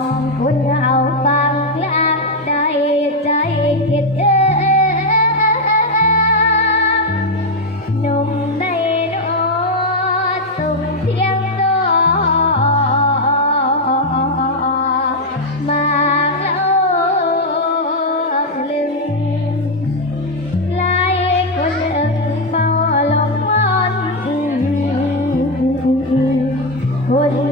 มคนเอาฟังลากใจใจคิดเออนมในนอส่งเสียงตอมาแล้วลืมไล่คนเอิเฝ้าลงมอนคน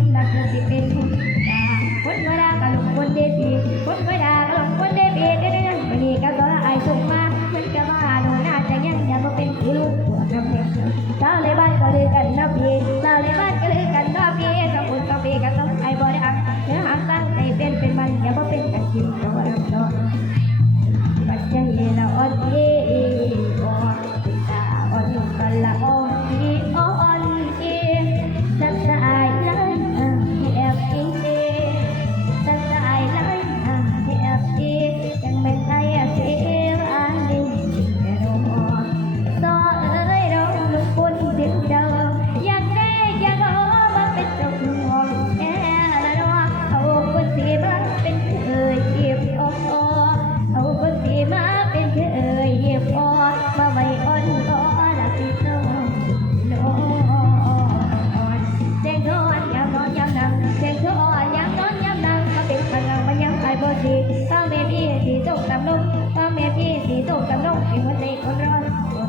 งรักสิเป็นคนด่าคนบ่ด่าก็ลคนเบีคนบ่ด่าคนเดีเด้อๆวันนี้ก็ก็อายส่งมาเพิ่ก็ว่าหนูน่าจะยังยังเป็นคืลูกผัวเลบานก็กันนับเย็น สีต้อแม่พี่สีตกตำลงพ่อแม่พี่สีตกตำลงให้หัวในคนร้อน